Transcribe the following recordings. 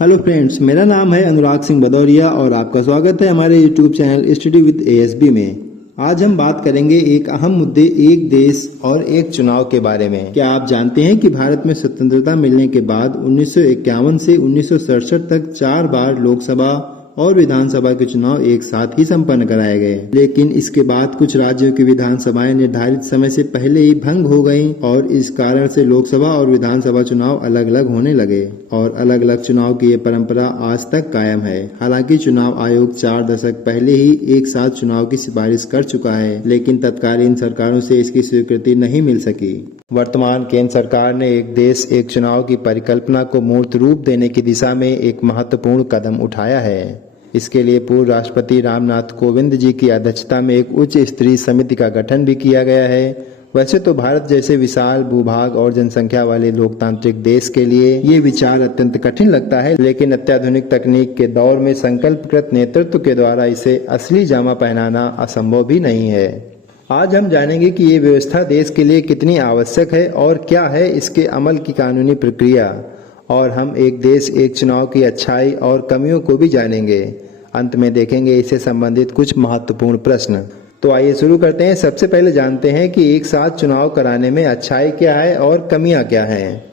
Hello friends, मेरा नाम है अनुराग सिंह भदौरिया और आपका स्वागत है हमारे YouTube channel study with ASB में। आज हम बात करेंगे एक अहम मुद्दे एक देश और एक चुनाव के बारे में। क्या आप जानते हैं कि भारत में स्वतंत्रता मिलने के बाद 1951 से 1967 तक 4 बार लोकसभा और विधानसभा के चुनाव एक साथ ही संपन्न कराए गए, लेकिन इसके बाद कुछ राज्यों की विधानसभाएं निर्धारित समय से पहले ही भंग हो गईं और इस कारण से लोकसभा और विधानसभा चुनाव अलग अलग होने लगे और अलग अलग चुनाव की ये परंपरा आज तक कायम है। हालांकि चुनाव आयोग 4 दशक पहले ही एक साथ चुनाव की सिफारिश कर चुका है, लेकिन तत्कालीन सरकारों से इसकी स्वीकृति नहीं मिल सकी। वर्तमान केंद्र सरकार ने एक देश एक चुनाव की परिकल्पना को मूर्त रूप देने की दिशा में एक महत्वपूर्ण कदम उठाया है। इसके लिए पूर्व राष्ट्रपति रामनाथ कोविंद जी की अध्यक्षता में एक उच्च स्तरीय समिति का गठन भी किया गया है। वैसे तो भारत जैसे विशाल भूभाग और जनसंख्या वाले लोकतांत्रिक देश के लिए ये विचार अत्यंत कठिन लगता है, लेकिन अत्याधुनिक तकनीक के दौर में संकल्पकृत नेतृत्व के द्वारा इसे असली जामा पहनाना असंभव भी नहीं है। आज हम जानेंगे कि ये व्यवस्था देश के लिए कितनी आवश्यक है और क्या है इसके अमल की कानूनी प्रक्रिया, और हम एक देश एक चुनाव की अच्छाई और कमियों को भी जानेंगे। अंत में देखेंगे इससे संबंधित कुछ महत्वपूर्ण प्रश्न। तो आइए शुरू करते हैं। सबसे पहले जानते हैं कि एक साथ चुनाव कराने में अच्छाई क्या है और कमियां क्या हैं।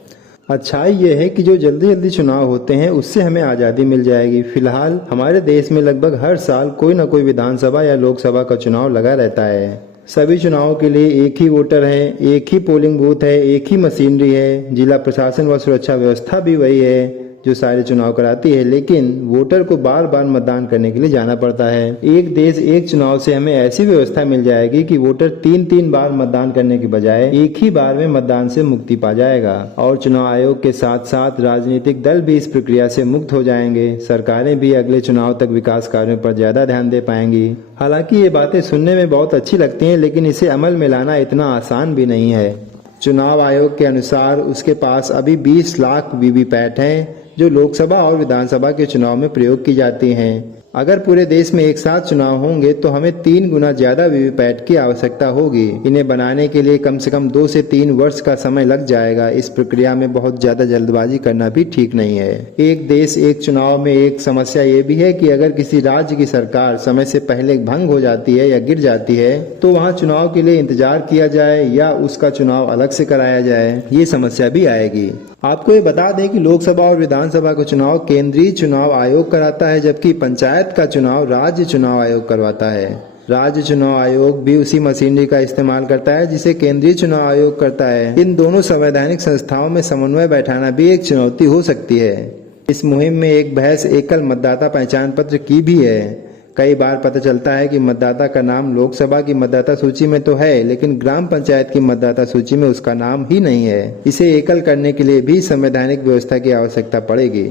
अच्छाई ये है कि जो जल्दी जल्दी चुनाव होते हैं उससे हमें आज़ादी मिल जाएगी। फिलहाल हमारे देश में लगभग हर साल कोई न कोई विधानसभा या लोकसभा का चुनाव लगा रहता है। सभी चुनावों के लिए एक ही वोटर है, एक ही पोलिंग बूथ है, एक ही मशीनरी है। जिला प्रशासन व सुरक्षा व्यवस्था भी वही है जो सारे चुनाव कराती है, लेकिन वोटर को बार बार मतदान करने के लिए जाना पड़ता है। एक देश एक चुनाव से हमें ऐसी व्यवस्था मिल जाएगी कि वोटर 3-3 बार मतदान करने के बजाय एक ही बार में मतदान से मुक्ति पा जाएगा और चुनाव आयोग के साथ साथ राजनीतिक दल भी इस प्रक्रिया से मुक्त हो जाएंगे। सरकारें भी अगले चुनाव तक विकास कार्यों पर ज्यादा ध्यान दे पाएंगी। हालांकि ये बातें सुनने में बहुत अच्छी लगती हैं, लेकिन इसे अमल में लाना इतना आसान भी नहीं है। चुनाव आयोग के अनुसार उसके पास अभी 20 लाख वीवीपैट हैं जो लोकसभा और विधानसभा के चुनाव में प्रयोग की जाती हैं। अगर पूरे देश में एक साथ चुनाव होंगे तो हमें 3 गुना ज्यादा वीवीपैट की आवश्यकता होगी। इन्हें बनाने के लिए कम से कम 2 से 3 वर्ष का समय लग जाएगा। इस प्रक्रिया में बहुत ज्यादा जल्दबाजी करना भी ठीक नहीं है। एक देश एक चुनाव में एक समस्या ये भी है कि अगर किसी राज्य की सरकार समय से पहले भंग हो जाती है या गिर जाती है तो वहाँ चुनाव के लिए इंतजार किया जाए या उसका चुनाव अलग से कराया जाए, ये समस्या भी आएगी। आपको ये बता दें कि लोकसभा और विधानसभा का चुनाव केंद्रीय चुनाव आयोग कराता है, जबकि पंचायत का चुनाव राज्य चुनाव आयोग करवाता है। राज्य चुनाव आयोग भी उसी मशीनरी का इस्तेमाल करता है जिसे केंद्रीय चुनाव आयोग करता है। इन दोनों संवैधानिक संस्थाओं में समन्वय बैठाना भी एक चुनौती हो सकती है। इस मुहिम में एक बहस एकल मतदाता पहचान पत्र की भी है। कई बार पता चलता है कि मतदाता का नाम लोकसभा की मतदाता सूची में तो है, लेकिन ग्राम पंचायत की मतदाता सूची में उसका नाम ही नहीं है। इसे एकल करने के लिए भी संवैधानिक व्यवस्था की आवश्यकता पड़ेगी।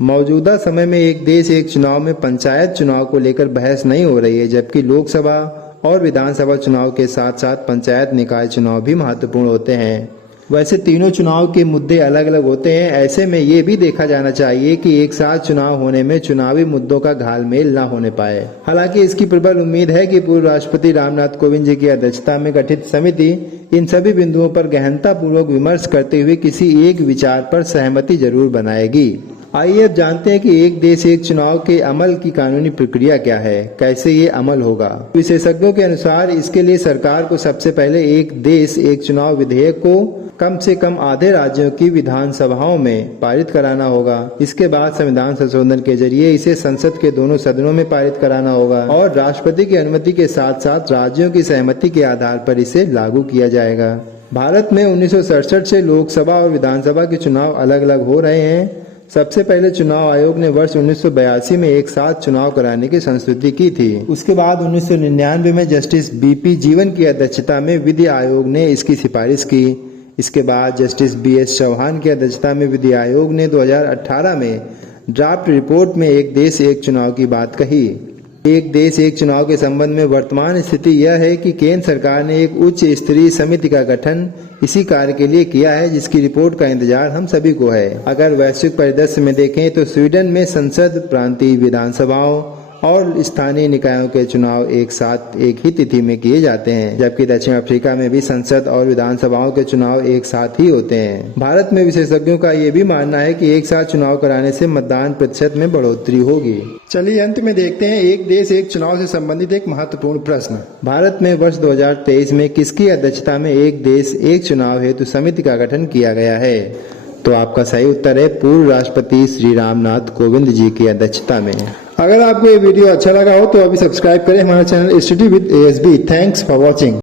मौजूदा समय में एक देश एक चुनाव में पंचायत चुनाव को लेकर बहस नहीं हो रही है, जबकि लोकसभा और विधानसभा चुनाव के साथ साथ पंचायत निकाय चुनाव भी महत्वपूर्ण होते हैं। वैसे तीनों चुनाव के मुद्दे अलग अलग होते हैं। ऐसे में ये भी देखा जाना चाहिए कि एक साथ चुनाव होने में चुनावी मुद्दों का घालमेल न होने पाए। हालांकि इसकी प्रबल उम्मीद है कि पूर्व राष्ट्रपति रामनाथ कोविंद जी की अध्यक्षता में गठित समिति इन सभी बिंदुओं पर गहनता पूर्वक विमर्श करते हुए किसी एक विचार पर सहमति जरूर बनाएगी। आइए अब जानते हैं कि एक देश एक चुनाव के अमल की कानूनी प्रक्रिया क्या है, कैसे ये अमल होगा। विशेषज्ञों के अनुसार इसके लिए सरकार को सबसे पहले एक देश एक चुनाव विधेयक को कम से कम आधे राज्यों की विधानसभाओं में पारित कराना होगा। इसके बाद संविधान संशोधन के जरिए इसे संसद के दोनों सदनों में पारित कराना होगा और राष्ट्रपति की अनुमति के साथ साथ राज्यों की सहमति के आधार पर इसे लागू किया जाएगा। भारत में 1967 से लोकसभा और विधानसभा के चुनाव अलग अलग हो रहे हैं। सबसे पहले चुनाव आयोग ने वर्ष 1982 में एक साथ चुनाव कराने की संस्तुति की थी। उसके बाद 1999 में जस्टिस बीपी जीवन की अध्यक्षता में विधि आयोग ने इसकी सिफारिश की। इसके बाद जस्टिस बीएस चौहान की अध्यक्षता में विधि आयोग ने 2018 में ड्राफ्ट रिपोर्ट में एक देश एक चुनाव की बात कही। एक देश एक चुनाव के संबंध में वर्तमान स्थिति यह है कि केंद्र सरकार ने एक उच्च स्तरीय समिति का गठन इसी कार्य के लिए किया है, जिसकी रिपोर्ट का इंतजार हम सभी को है। अगर वैश्विक परिदृश्य में देखें तो स्वीडन में संसद प्रांतीय विधानसभाओं और स्थानीय निकायों के चुनाव एक साथ एक ही तिथि में किए जाते हैं, जबकि दक्षिण अफ्रीका में भी संसद और विधानसभाओं के चुनाव एक साथ ही होते हैं। भारत में विशेषज्ञों का ये भी मानना है कि एक साथ चुनाव कराने से मतदान प्रतिशत में बढ़ोतरी होगी। चलिए अंत में देखते हैं एक देश एक चुनाव से संबंधित एक महत्वपूर्ण प्रश्न। भारत में वर्ष 2023 में किसकी अध्यक्षता में एक देश एक चुनाव हेतु समिति का गठन किया गया है? तो आपका सही उत्तर है पूर्व राष्ट्रपति श्री रामनाथ कोविंद जी की अध्यक्षता में। अगर आपको ये वीडियो अच्छा लगा हो तो अभी सब्सक्राइब करें हमारा channel study with ASB। Thanks for watching.